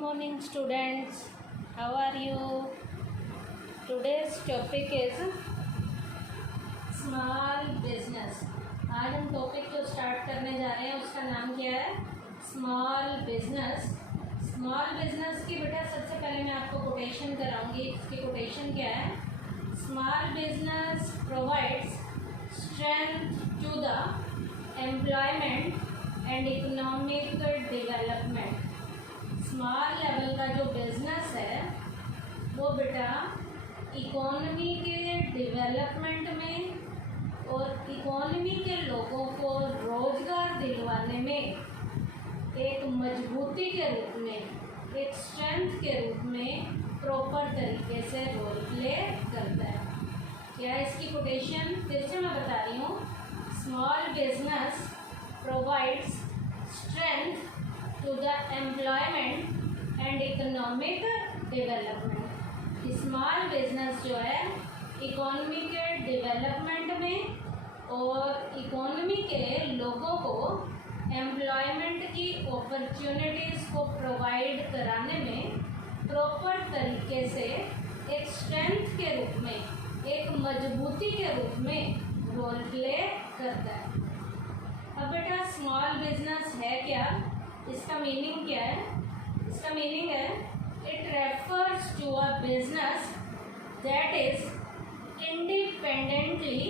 morning students, how are you? Today's topic is small business. आज हम topic जो start करने जा रहे हैं उसका नाम क्या है? Small business. स्मॉल बिजनेस की बेटा सबसे पहले मैं आपको कोटेशन कराऊंगी। इसकी कोटेशन क्या है? Small business provides strength to the employment and economic development. Small level का जो बिजनेस है वो बेटा इकोनॉमी के डेवलपमेंट में और इकोनॉमी के लोगों को रोजगार दिलवाने में एक मजबूती के रूप में, एक स्ट्रेंथ के रूप में प्रॉपर तरीके से रोल प्ले करता है। क्या है इसकी कोटेशन? फिर से मैं बता रही हूँ। Small business provides strength to the employment and economic development. Small business जो है इकोनॉमी के डेवलपमेंट में और इकोनॉमी के लोगों को एम्प्लॉयमेंट की अपॉर्चुनिटीज़ को प्रोवाइड कराने में प्रॉपर तरीके से एक स्ट्रेंथ के रूप में, एक मजबूती के रूप में रोल प्ले करता है। अब बेटा स्मॉल बिजनेस है क्या? इसका मीनिंग क्या है? इसका मीनिंग है it refers to a business that is independently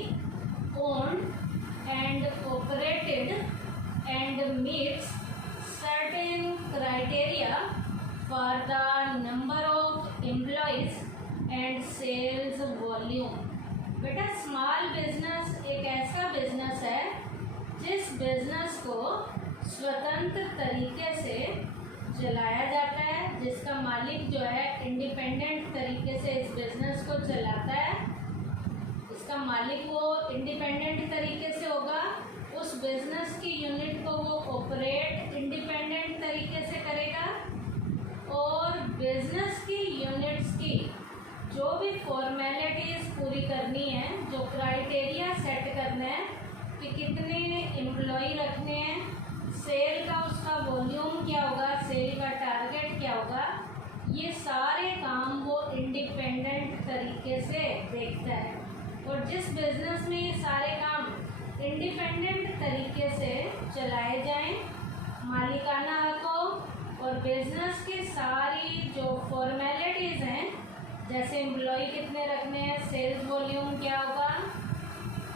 owned and operated and meets certain criteria for the number of employees and sales volume. बेटा स्मॉल बिजनेस एक ऐसा बिजनेस है जिस बिजनेस को स्वतंत्र तरीके से चलाया जाता है, जिसका मालिक जो है इंडिपेंडेंट तरीके से इस बिजनेस को चलाता है। इसका मालिक वो इंडिपेंडेंट तरीके से होगा, उस बिजनेस की यूनिट को वो ऑपरेट इंडिपेंडेंट तरीके से करेगा और बिजनेस की यूनिट्स की जो भी फॉर्मेलिटीज़ पूरी करनी है, जो क्राइटेरिया सेट करना है कि कितने एम्प्लॉय रखने हैं, सेल का उसका वॉल्यूम क्या होगा, सेल का टारगेट क्या होगा, ये सारे काम वो इंडिपेंडेंट तरीके से देखता है। और जिस बिजनेस में ये सारे काम इंडिपेंडेंट तरीके से चलाए जाएं, मालिकाना हकों और बिजनेस की सारी जो फॉर्मेलिटीज़ हैं, जैसे एम्प्लॉय कितने रखने हैं, सेल्स वॉल्यूम क्या होगा,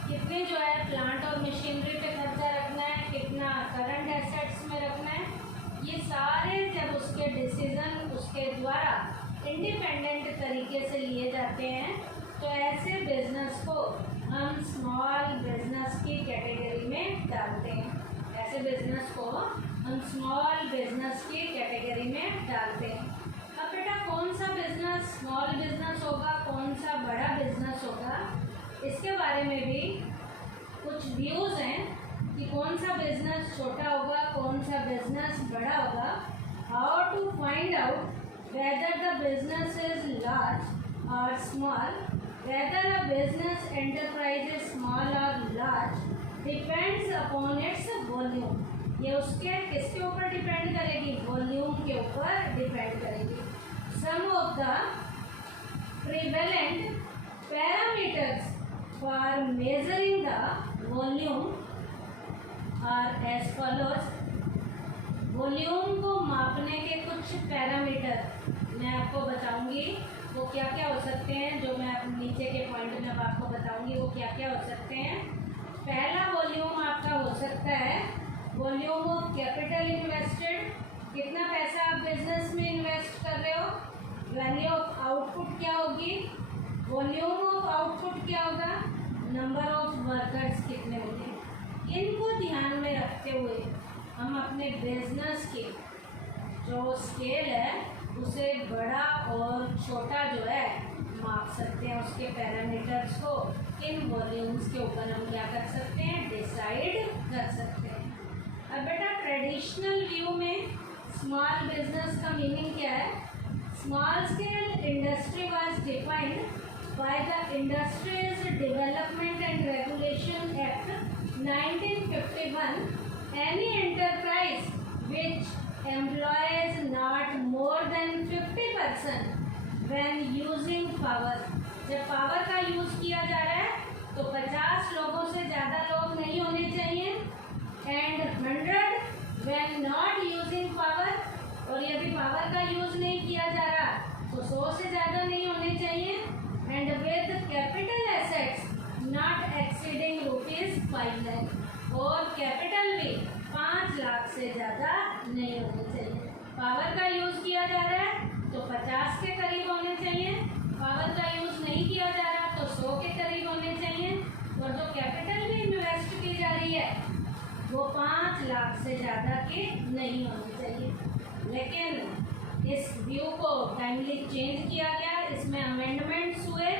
कितने जो है प्लांट और मशीनरी पे खर्चा रखना है, कितना करंट एसेट्स में रखना है, ये सारे जब उसके डिसीजन उसके द्वारा इंडिपेंडेंट तरीके से लिए जाते हैं तो ऐसे बिजनेस को हम स्मॉल बिजनेस की कैटेगरी में डालते हैं। ऐसे बिजनेस को हम स्मॉल बिजनेस की कैटेगरी में डालते हैं। अब बेटा कौन सा बिजनेस स्मॉल बिजनेस होगा, कौन सा बड़ा बिजनेस होगा, इसके बारे में भी कुछ व्यूज़ हैं कि कौन सा बिजनेस छोटा होगा, कौन सा बिजनेस बड़ा होगा। How to find out whether the business is large और small, whether a business enterprise is small और large depends upon its volume. ये उसके किसके ऊपर डिपेंड करेगी? वॉल्यूम के ऊपर डिपेंड करेगी। Some of the prevalent parameters for measuring the volume are as follows। वॉल्यूम को मापने के कुछ पैरामीटर मैं आपको बताऊंगी, वो क्या क्या हो सकते हैं, जो मैं नीचे के पॉइंट में आपको बताऊंगी वो क्या क्या हो सकते हैं। पहला वॉल्यूम आपका हो सकता है वॉल्यूम ऑफ कैपिटल इन्वेस्टेड, कितना पैसा आप बिजनेस में इन्वेस्ट कर रहे हो। वैल्यू ऑफ आउटपुट क्या होगी, वॉल्यूम ऑफ आउटपुट क्या होगा, नंबर ऑफ वर्कर्स कितने होंगे। इनको ध्यान में रखते हुए हम अपने बिजनेस की जो स्केल है उसे बड़ा और छोटा जो है माप सकते हैं। उसके पैरामीटर्स को इन वॉल्यूम्स के ऊपर हम क्या कर सकते हैं? डिसाइड कर सकते हैं। अब बेटा ट्रेडिशनल व्यू में स्मॉल बिजनेस का मीनिंग क्या है? Small scale industry was defined by the Industries Development and Regulation Act 1951, any enterprise which employs not more power, जब पावर का यूज किया जा रहा है तो 50 लोगों से ज़्यादा लोग नहीं होने चाहिए। And 100 when not using power, और यदि पावर का यूज नहीं किया जा रहा तो 100 से ज़्यादा नहीं होने चाहिए। And with capital assets not exceeding ₹5 lakh, और कैपिटल भी 5 लाख से ज़्यादा नहीं होने चाहिए। पावर का यूज किया जा रहा है तो 50 के करीब होने चाहिए, पावर का यूज नहीं किया जा रहा तो 100 के करीब होने चाहिए, और जो कैपिटल भी इन्वेस्ट की जा रही है वो 5 लाख से ज़्यादा की नहीं होनी चाहिए। लेकिन इस व्यू को टाइमली चेंज किया गया, इसमें अमेंडमेंट्स हुए,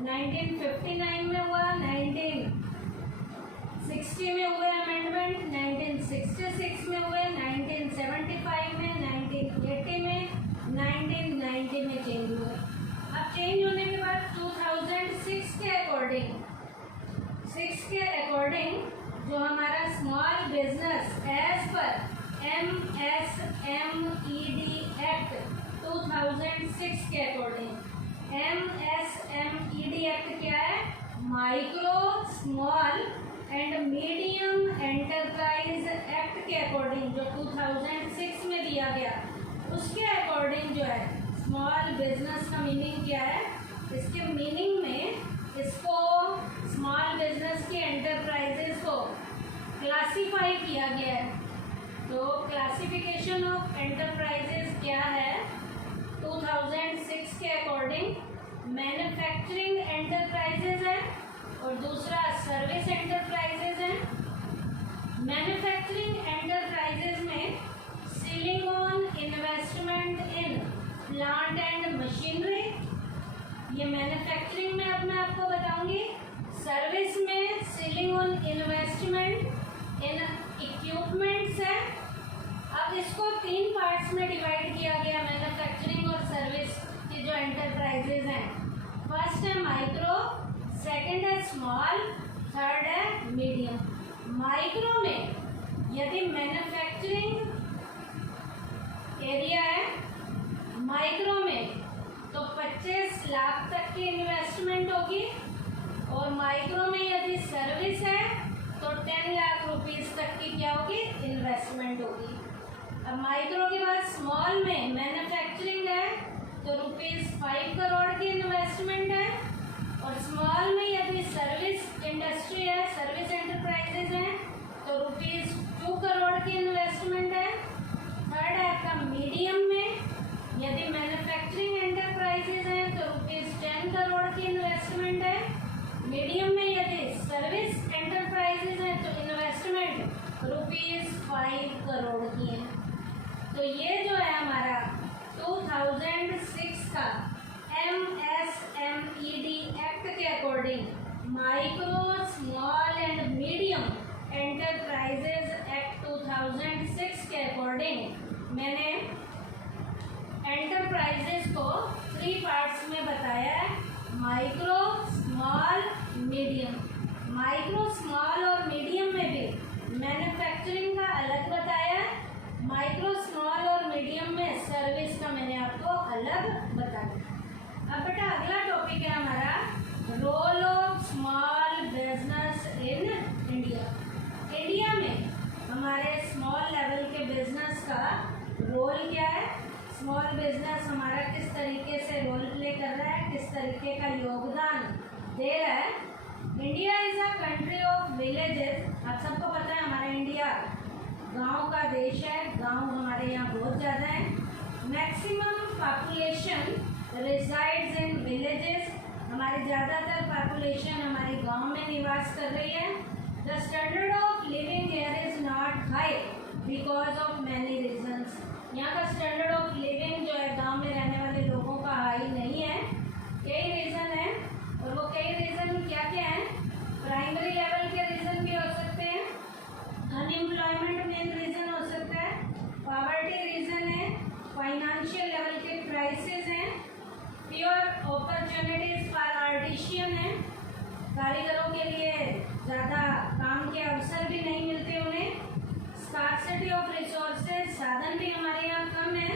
1959 में हुआ, 1960 में हुए अमेंडमेंट, 1966 में हुए, 1975 में, 1980 में, 1990 में चेंज हुए। अब चेंज होने के बाद 2006 के अकॉर्डिंग जो हमारा small business as per MSMED act 2006 के अकॉर्डिंग, MSMED एक्ट क्या है? Micro small and medium enterprise act के अकॉर्डिंग जो 2006 में दिया गया, उसके अकॉर्डिंग जो है स्मॉल बिजनेस का मीनिंग क्या है? इसके मीनिंग में इसको स्मॉल बिजनेस की एंटरप्राइजेस को क्लासिफाई किया गया है। तो क्लासिफिकेशन ऑफ एंटरप्राइजेस क्या है 2006 के अकॉर्डिंग? मैन्युफैक्चरिंग एंटरप्राइजेस है और दूसरा सर्विस एंटरप्राइजेस है। मैन्युफैक्चरिंग एंटरप्राइजेस में ceiling on investment in plant and machinery, ये मैन्युफैक्चरिंग में अब मैं आपको बताऊंगी। सर्विस में ceiling on investment in equipments है। अब इसको 3 पार्ट्स में डिवाइड किया गया, मैन्युफैक्चरिंग और सर्विस की जो एंटरप्राइजेज हैं। फर्स्ट है माइक्रो, सेकंड है स्मॉल, थर्ड है मीडियम। माइक्रो में यदि मैन्युफैक्चरिंग एरिया है माइक्रो में तो 25 लाख तक की इन्वेस्टमेंट होगी, और माइक्रो में यदि सर्विस है तो 10 लाख रुपीस तक की क्या होगी? इन्वेस्टमेंट होगी। अब माइक्रो के बाद स्मॉल में मैन्युफैक्चरिंग है तो ₹5 करोड़ की इन्वेस्टमेंट है, और स्मॉल में यदि सर्विस इंडस्ट्री है, सर्विस एंटरप्राइजेज हैं तो ₹2 करोड़ की इन्वेस्टमेंट है। थर्ड है आपका मीडियम में, यदि मैन्युफैक्चरिंग एंटरप्राइजेज हैं तो ₹10 करोड़ की इन्वेस्टमेंट है। मीडियम में यदि सर्विस एंटरप्राइजेज हैं तो इन्वेस्टमेंट ₹5 करोड़ की है। तो ये जो है हमारा 2006 का MSMED एक्ट के according micro small and medium enterprises act 2006 के अकॉर्डिंग मैंने एंटरप्राइजेज को 3 पार्ट्स में बताया है, micro small medium. Micro small और मीडियम में भी मैन्युफैक्चरिंग का अलग बताया है, माइक्रो स्मॉल और मीडियम में सर्विस का मैंने आपको अलग बताया। अब बेटा अगला टॉपिक है हमारा role of small business in India. India में हमारे स्मॉल लेवल के बिजनेस का रोल क्या है? स्मॉल बिजनेस हमारा किस तरीके से रोल प्ले कर रहा है, किस तरीके का योगदान दे रहा है? India is a country of villages. आप सबको पता है हमारा इंडिया गांव का देश है, गांव हमारे यहाँ बहुत ज़्यादा है। Maximum population resides in villages, हमारी ज़्यादातर पॉपुलेशन हमारे गांव में निवास कर रही है। The standard of living here is not high because of many reasons. यहाँ का स्टैंडर्ड ऑफ लिविंग जो है गांव में रहने वाले लोगों का हाई नहीं है। कई रीज़न है, और वो कई रीज़न क्या क्या है? प्राइमरी लेवल के रीज़न भी हो सकते हैं, अनएम्प्लॉयमेंट मेन रीज़न हो सकता है, पॉवर्टी रीज़न है, फाइनेंशियल लेवल के क्राइसिस हैं, प्योर अपॉर्चुनिटीज फॉर आर्टिशियन है, कारीगरों के लिए ज़्यादा काम के अवसर भी नहीं मिलते उन्हें, स्कार्सिटी ऑफ रिसोर्सेज, साधन भी हमारे यहाँ कम है,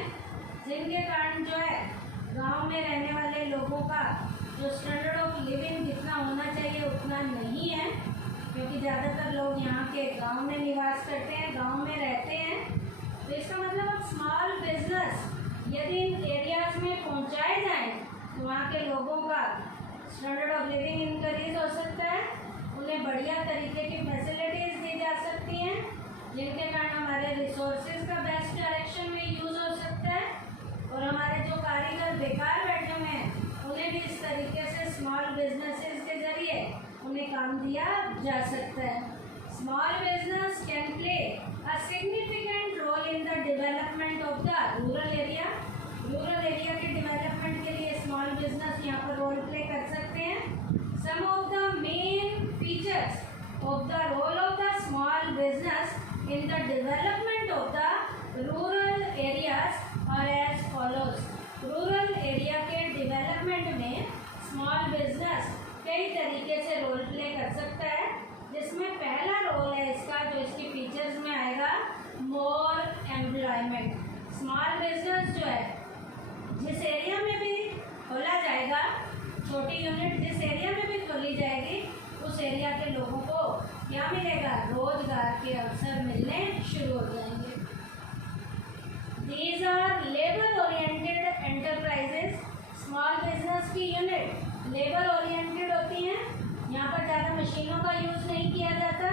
जिनके कारण जो है गांव में रहने वाले लोगों का जो स्टैंडर्ड ऑफ लिविंग जितना होना चाहिए उतना नहीं है, क्योंकि ज़्यादातर लोग यहाँ के गांव में निवास करते हैं, गांव में रहते हैं। तो इसका मतलब अब स्मॉल बिजनेस यदि इन एरियाज में पहुँचाए जाएँ तो वहाँ के लोगों का स्टैंडर्ड ऑफ लिविंग इंक्रीज हो सकता है, उन्हें बढ़िया तरीके की फैसिलिटीज़ दी जा सकती हैं, जिनके कारण हमारे रिसोर्सेज का बेस्ट डायरेक्शन में यूज़ हो सकता है, और हमारे जो कारीगर बेकार बैठे हुए हैं उन्हें भी इस तरीके से स्मॉल बिजनेसेस के जरिए उन्हें काम दिया जा सकता है। Small business can play a significant role in the development of the rural area. Rural area के डेवलपमेंट के लिए स्मॉल बिजनेस यहाँ पर रोल प्ले कर सकते हैं। Some of the main features of the role of the small business in the development of the rural areas are as follows. Rural area के development में small business कई तरीके से रोल प्ले कर सकता है, जिसमें पहला रोल है इसका जो इसके फीचर्स में आएगा more employment. Small business जो है जिस एरिया में भी खोला जाएगा, छोटी यूनिट जिस एरिया में भी खोली जाएगी उस एरिया के लोगों को क्या मिलेगा, रोजगार के अवसर मिलने शुरू हो जाएंगे। These are labor oriented enterprises. Small business की यूनिट लेबर ओरिएंटेड होती हैं। यहाँ पर ज़्यादा मशीनों का यूज़ नहीं किया जाता,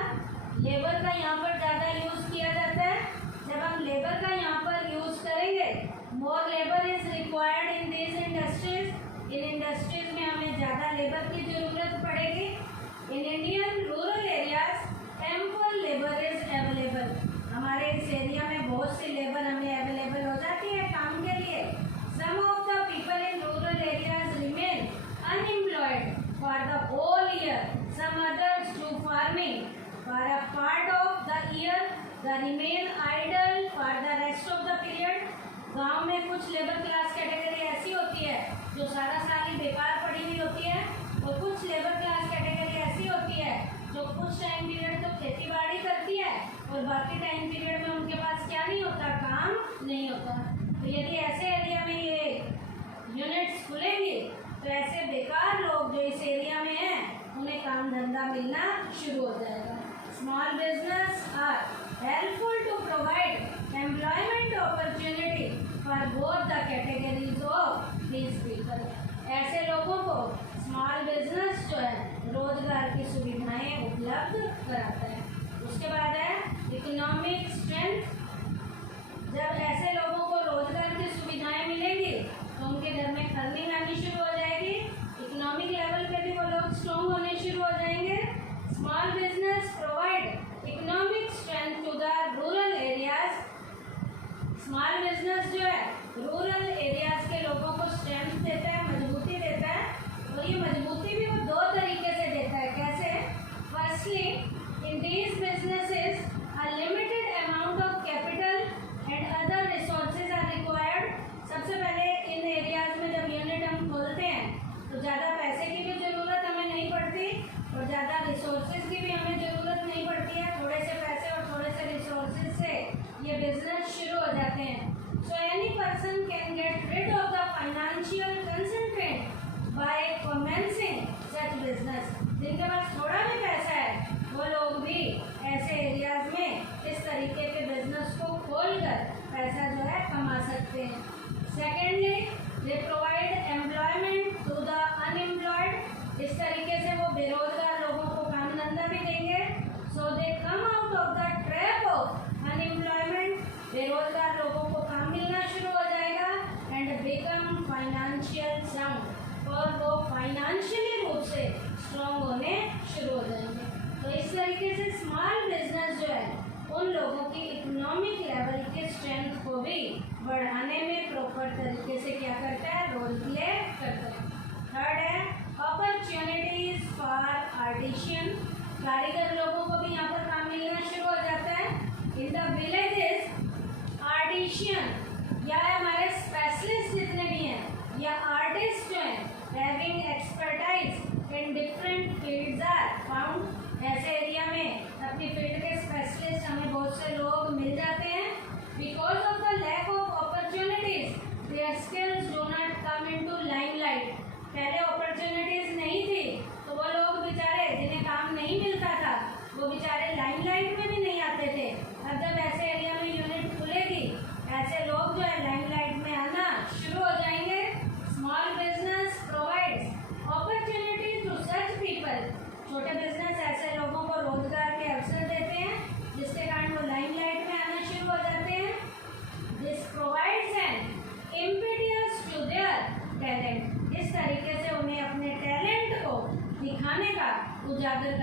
लेबर का यहाँ पर ज़्यादा यूज़ किया जाता है। जब हम लेबर का यहाँ पर यूज़ करेंगे, more labour is required in this industries. इन इंडस्ट्रीज में हमें ज़्यादा लेबर की ज़रूरत पड़ेगी। In Indian rural areas ample labour is available. हमारे इस एरिया में बहुत सी लेबर हमें अवेलेबल हो जाती है काम के लिए। Some of the people in rural areas remain unemployed for the whole year, some others do farming for a part of the year, the remain idle for the rest of the period. गाँव में कुछ labour class category ऐसी होती है जो सारा साल ही बेकार पड़ी हुई होती है, और कुछ लेबर क्लास कैटेगरी ऐसी होती है जो कुछ टाइम पीरियड तो खेती बाड़ी करती है और बाकी टाइम पीरियड में उनके पास क्या नहीं होता, काम नहीं होता। तो यदि ऐसे एरिया में ये यूनिट्स खुलेंगी तो ऐसे बेकार लोग जो इस एरिया में हैं उन्हें काम धंधा मिलना शुरू हो जाएगा। Small business are helpful to provide employment opportunity for both the categories of these people. ऐसे लोगों को स्मॉल बिजनेस जो है रोजगार की सुविधाएं उपलब्ध कराता है। उसके बाद है इकोनॉमिक स्ट्रेंथ। जब ऐसे लोगों को रोजगार की सुविधाएं मिलेंगी तो उनके घर में खर्निंग आनी शुरू हो जाएगी, इकोनॉमिक लेवल पे भी वो लोग स्ट्रॉन्ग होने शुरू हो जाएंगे। Small business provide economic strength to the rural areas. Small business जो है रूरल एरियाज के लोगों को स्ट्रेंथ देता है, मजबूती देता है, और ये मजबूती भी वो दो तरीके से देता है। कैसे? Firstly, in these businesses a limited amount of capital and other resources are required. सबसे पहले इन एरियाज में जब यूनिट हम खोलते हैं तो ज़्यादा पैसे की भी ज़रूरत हमें नहीं पड़ती और ज़्यादा रिसोर्सेज की भी हमें ज़रूरत नहीं पड़ती है। थोड़े से पैसे और थोड़े से रिसोर्सेज से ये बिजनेस शुरू हो जाते हैं। So any person can get rid of the financial constraint by commencing such business. जिनके पास थोड़ा भी पैसा है वो लोग भी ऐसे एरियाज में इस तरीके के बिजनेस को खोलकर पैसा जो है कमा सकते हैं। Secondly, they provide employment to the unemployed. इस तरीके से वो बेरोजगार लोगों को काम धंधा भी देंगे। So they come out of the trap of unemployment. बेरोजगार लोगों को काम मिलना शुरू हो जाएगा एंड बिकम फाइनेंशियल साउंड, और वो फाइनेंशियली रूप से स्ट्रॉन्ग होने शुरू हो जाएंगे। तो इस तरीके से स्मॉल बिजनेस जो है उन लोगों की इकोनॉमिक लेवल के स्ट्रेंथ को भी बढ़ाने में प्रॉपर तरीके से क्या करता है, रोल प्ले करता है। थर्ड है अपॉर्चुनिटीज फॉर आर्टिशियन। कारीगर लोगों को भी यहाँ पर काम मिलना शुरू हो जाता है। इन द विलेजेस आर्टिशियन या हमारे स्पेशलिस्ट जितने भी हैं या आर्टिस्ट जो हैं having expertise in different fields are found. ऐसे एरिया में अपनी फील्ड के स्पेशलिस्ट हमें बहुत से लोग मिल जाते हैं। Because of the lack of opportunities their skills do not come in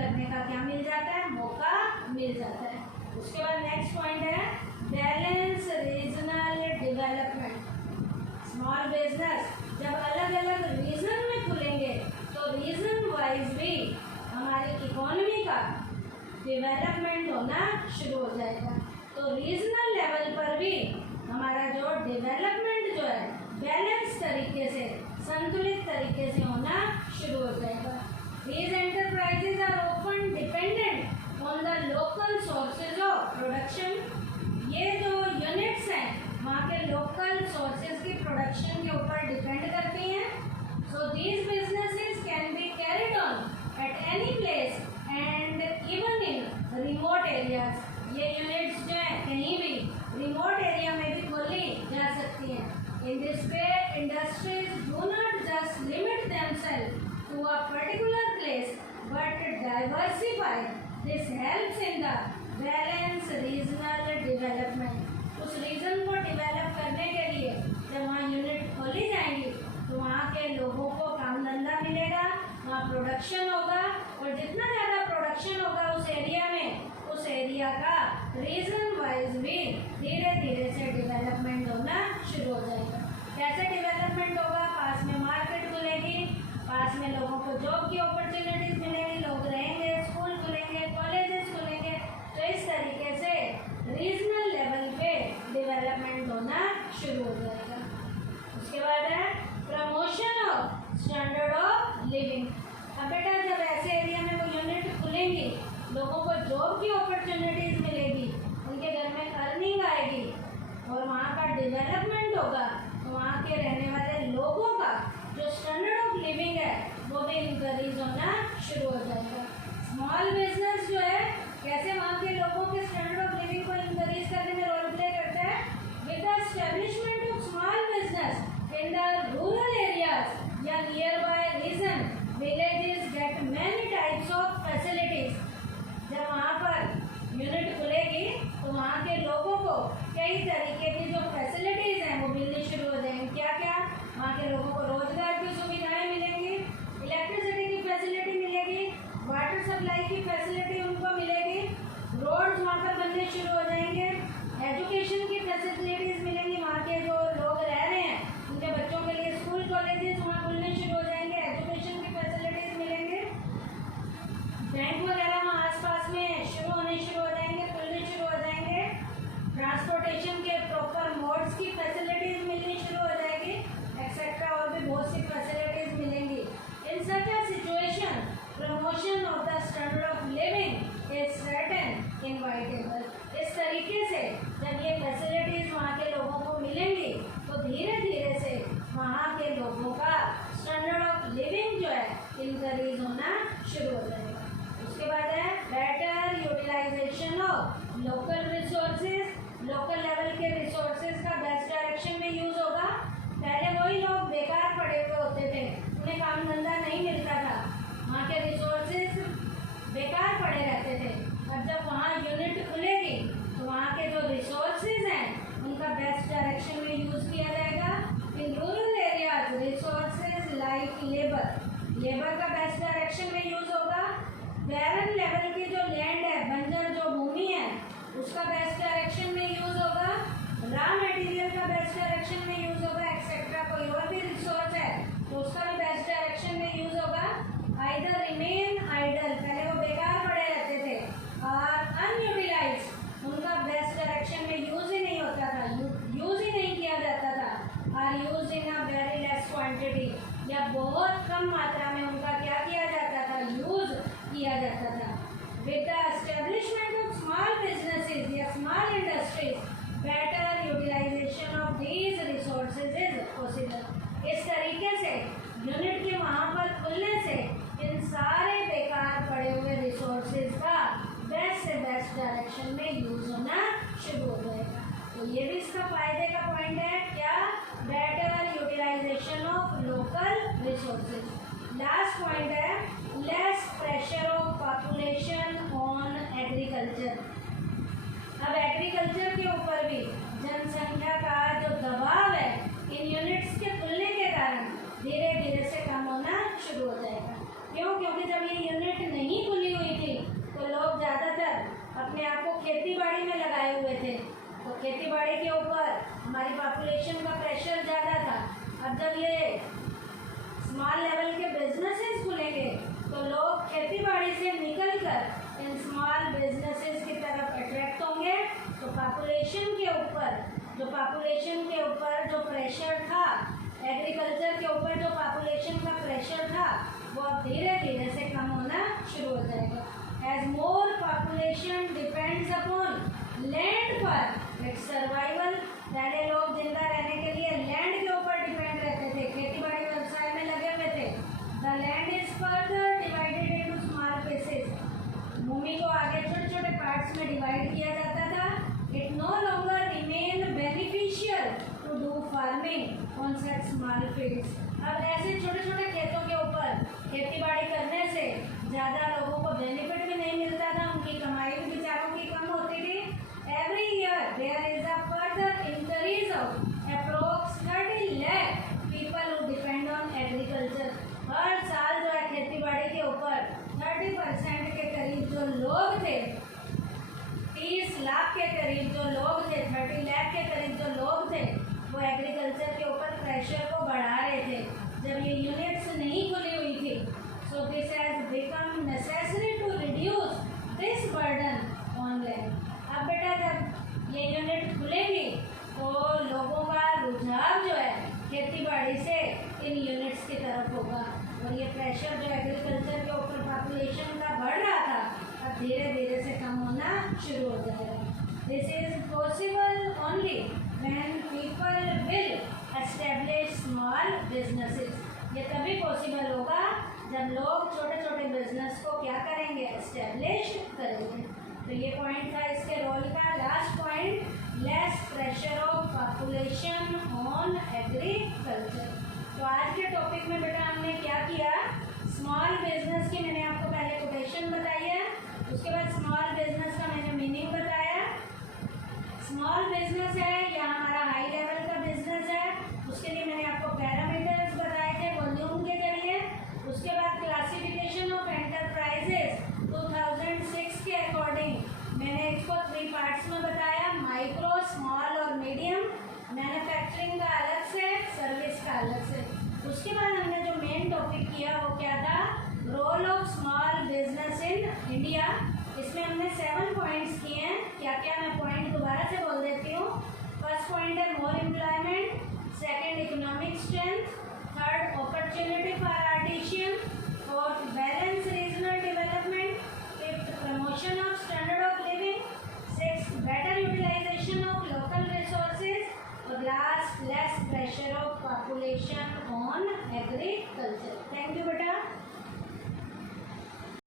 करने का क्या मिल जाता है, मौका मिल जाता है। उसके बाद नेक्स्ट पॉइंट है balance regional development. Small business जब अलग अलग रीजन में खुलेंगे तो रीजन वाइज भी हमारी इकोनॉमी का डेवलपमेंट होना शुरू हो जाएगा। तो रीजनल लेवल पर भी हमारा जो डेवलपमेंट जो है बैलेंस तरीके से, संतुलित तरीके से होना शुरू हो जाएगा। These enterprises are often dependent on the local sources of production। ये जो यूनिट्स हैं वहाँ के लोकल सोर्सेज की प्रोडक्शन के ऊपर डिपेंड करती हैं। So these businesses can be carried on at any place and even in remote areas। ये यूनिट्स जो है कहीं भी रिमोट एरिया में भी खोली जा सकती हैं। In this way, industries do not just limit themselves to a particular place, but diversify। This helps in the balanced regional development। उस रीजन को डेवलप करने के लिए जब वहाँ यूनिट खोली जाएंगी तो वहाँ के लोगों को काम धंधा मिलेगा, वहाँ प्रोडक्शन होगा, और जितना ज़्यादा प्रोडक्शन होगा उस एरिया में, उस एरिया का रीजन वाइज भी धीरे धीरे से डेवलपमेंट होना शुरू हो जाएगा। कैसे डेवलपमेंट होगा, पास में मार्केट खुलेगी, पास में लोगों को जॉब की अपॉर्चुनिटीज मिलेगी, लोग रहेंगे, स्कूल खुलेंगे, कॉलेजेस खुलेंगे। तो इस तरीके से रीजनल लेवल पे डेवलपमेंट होना शुरू हो जाएगा। उसके बाद है promotion of standard of living. अब बेटा जब ऐसे एरिया में वो यूनिट खुलेंगी, लोगों को जॉब की अपॉर्चुनिटीज मिलेगी, उनके घर में अर्निंग आएगी और वहाँ का डेवलपमेंट होगा, तो वहाँ के रहने वाले लोगों का जो स्टैंडर्ड ऑफ लिविंग है वो भी इंक्रीज होना शुरू हो जाएगा। स्मॉल बिजनेस जो है कैसे वहाँ के लोगों के स्टैंडर्ड ऑफ लिविंग को इंक्रीज करने में रोल प्ले करता है। With the establishment of small business in the rural areas या nearby region, villages get many types of facilities. जब वहाँ पर यूनिट खुलेगी तो वहाँ के लोगों को कई तरीके की जो फैसिलिटीज़ हैं वो मिलनी शुरू हो जाएंगी। क्या क्या, वहाँ के लोगों को रोजगार की सुविधाएं मिलेंगी, इलेक्ट्रिसिटी की फैसिलिटी मिलेगी, वाटर सप्लाई की फैसिलिटी उनको मिलेगी, रोड्स वहाँ पर बनने शुरू हो जाएंगे, एजुकेशन की फैसिलिटीज़ मिलेंगी, वहाँ के जो लोग रह रहे हैं उनके बच्चों के लिए स्कूल कॉलेजेस वहाँ खुलने शुरू हो जाएंगे, एजुकेशन की फैसिलिटीज़ मिलेंगे, बैंक वगैरह वहाँ आसपास में शुरू होने शुरू हो जाएंगे, खुलने शुरू हो जाएंगे, ट्रांसपोर्टेशन के प्रॉपर मोड्स की फैसिलिटीज़ मिलनी शुरू हो जाएगी, एक्सेट्रा, और भी बहुत सी फैसिलिटीज़ मिलेंगी। In such a situation promotion of the standard of living is certain inevitable. इस तरीके से जब ये फैसिलिटीज़ वहाँ के लोगों को मिलेंगी तो धीरे धीरे से वहाँ के लोगों का स्टैंडर्ड ऑफ लिविंग जो है इंक्रीज होना शुरू हो जाएगा। उसके बाद है better utilisation of local resources. Local level के रिसोर्सेज का बेस्ट डायरेक्शन में यूज़ होगा। पहले वही लोग बेकार पड़े हुए होते थे, उन्हें काम धंधा नहीं मिलता था, वहाँ के रिसोर्सेज बेकार पड़े रहते थे। अब जब वहाँ यूनिट खुलेगी तो वहाँ के जो रिसोर्सेज हैं उनका बेस्ट डायरेक्शन में यूज़ किया जाएगा। इन rural areas resources like labour का बेस्ट डायरेक्शन में यूज़ होगा। बैरन लेवल की जो लैंड है, बंजर जो भूमि है, उसका बेस्ट डायरेक्शन में यूज़ होगा। रॉ मटेरियल का बेस्ट डायरेक्शन में यूज़ होगा, एक्सेट्रा। कोई और भी रिसोर्स है तो उसका भी बेस्ट डायरेक्शन में यूज़ होगा। आइदर रिमेन आइडल, पहले वो बेकार पड़े रहते थे, और अनयूटिलाइज, उनका बेस्ट डायरेक्शन में यूज़ ही नहीं होता था, यूज़ ही नहीं किया जाता था, और use in a very less quantity, या बहुत कम मात्रा में उनका क्या किया जाता था, यूज़ किया जाता था। With the establishment of small businesses या small industries, better utilisation of these resources is possible. इस तरीके से यूनिट के वहाँ पर खुलने से इन सारे बेकार पड़े हुए रिसोर्सेज का बेस्ट से बेस्ट डायरेक्शन में यूज़ होना शुरू हो जाएगा। तो ये भी इसका फायदे का पॉइंट है, क्या, better utilisation of local resources. Last point है less pressure of population on agriculture. अब एग्रीकल्चर के ऊपर भी जनसंख्या का जो दबाव है इन यूनिट्स के खुलने के कारण धीरे धीरे से कम होना शुरू हो जाएगा। क्यों? क्योंकि जब ये यूनिट नहीं खुली हुई बाड़ी के ऊपर हमारी पॉपुलेशन का प्रेशर ज़्यादा था। अब जब ये स्मॉल लेवल के बिजनेसेस खुलेंगे तो लोग खेती बाड़ी से निकलकर इन स्मॉल बिजनेसेस की तरफ अट्रैक्ट होंगे। तो पॉपुलेशन के ऊपर जो प्रेशर था, एग्रीकल्चर के ऊपर जो पॉपुलेशन का प्रेशर था, वो अब धीरे धीरे से कम होना शुरू हो जाएगा। As more population depends upon land for its survival. पहले लोग जिंदा रहने के लिए लैंड के ऊपर डिपेंड रहते थे, खेती बाड़ी व्यवसाय में लगे हुए थे। The land is further divided into small pieces. भूमि को आगे छोटे छोटे पार्ट्स में डिवाइड किया जाता था। It no longer remain beneficial to do farming on such small fields. अब ऐसे छोटे छोटे खेतों के ऊपर खेती बाड़ी करने से ज़्यादा लोगों को बेनिफिट भी नहीं मिलता था, उनकी कमाई भी बेचारों की कम होती थी। Every year there is a further increase of approx 30 lakh people who depend on agriculture. हर साल जो है खेती बाड़ी के ऊपर 30% के करीब जो लोग थे, 30 लाख के करीब जो लोग थे, 30 लाख के करीब जो लोग थे, वो एग्रीकल्चर के ऊपर प्रेशर को बढ़ा रहे थे जब ये यूनिट्स नहीं खुली हुई थी। So this has become necessary to reduce this burden on land. अब बेटा जब ये यूनिट खुलेंगी तो लोगों का रुझाव जो है खेती बाड़ी से इन यूनिट्स की तरफ होगा और ये प्रेशर जो एग्रीकल्चर के ऊपर पॉपुलेशन का बढ़ रहा था, अब धीरे धीरे से कम होना शुरू हो जाएगा। This is possible only when people will establish small businesses. ये तभी पॉसिबल होगा जब लोग छोटे छोटे बिजनेस को क्या करेंगे, एस्टेब्लिश करेंगे। तो ये पॉइंट था इसके रोल का। Last point, less pressure of population on agriculture. तो आज के टॉपिक में बेटा हमने क्या किया, स्मॉल बिजनेस की मैंने आपको पहले कोटेशन बताई है, उसके बाद स्मॉल बिजनेस का मैंने मीनिंग बताया। स्मॉल बिजनेस है या हमारा हाई लेवल का बिजनेस है, उसके लिए मैंने आपको पैरामीटर्स बताए थे वॉल्यूम के जरिए। उसके बाद क्लासिफिकेशन ऑफ एंटरप्राइजेस 2006 के अकॉर्डिंग मैंने इसको 3 पार्ट्स में बताया, माइक्रो, स्मॉल और मीडियम। मैन्युफैक्चरिंग का अलग से, सर्विस का अलग से। उसके बाद हमने जो मेन टॉपिक किया वो क्या था, role of small business in India. इसमें हमने 7 पॉइंट्स किए हैं। क्या क्या, मैं पॉइंट दोबारा से बोल देती हूँ। फर्स्ट पॉइंट है more employment, second economic strength, third opportunity for artisan, fourth balance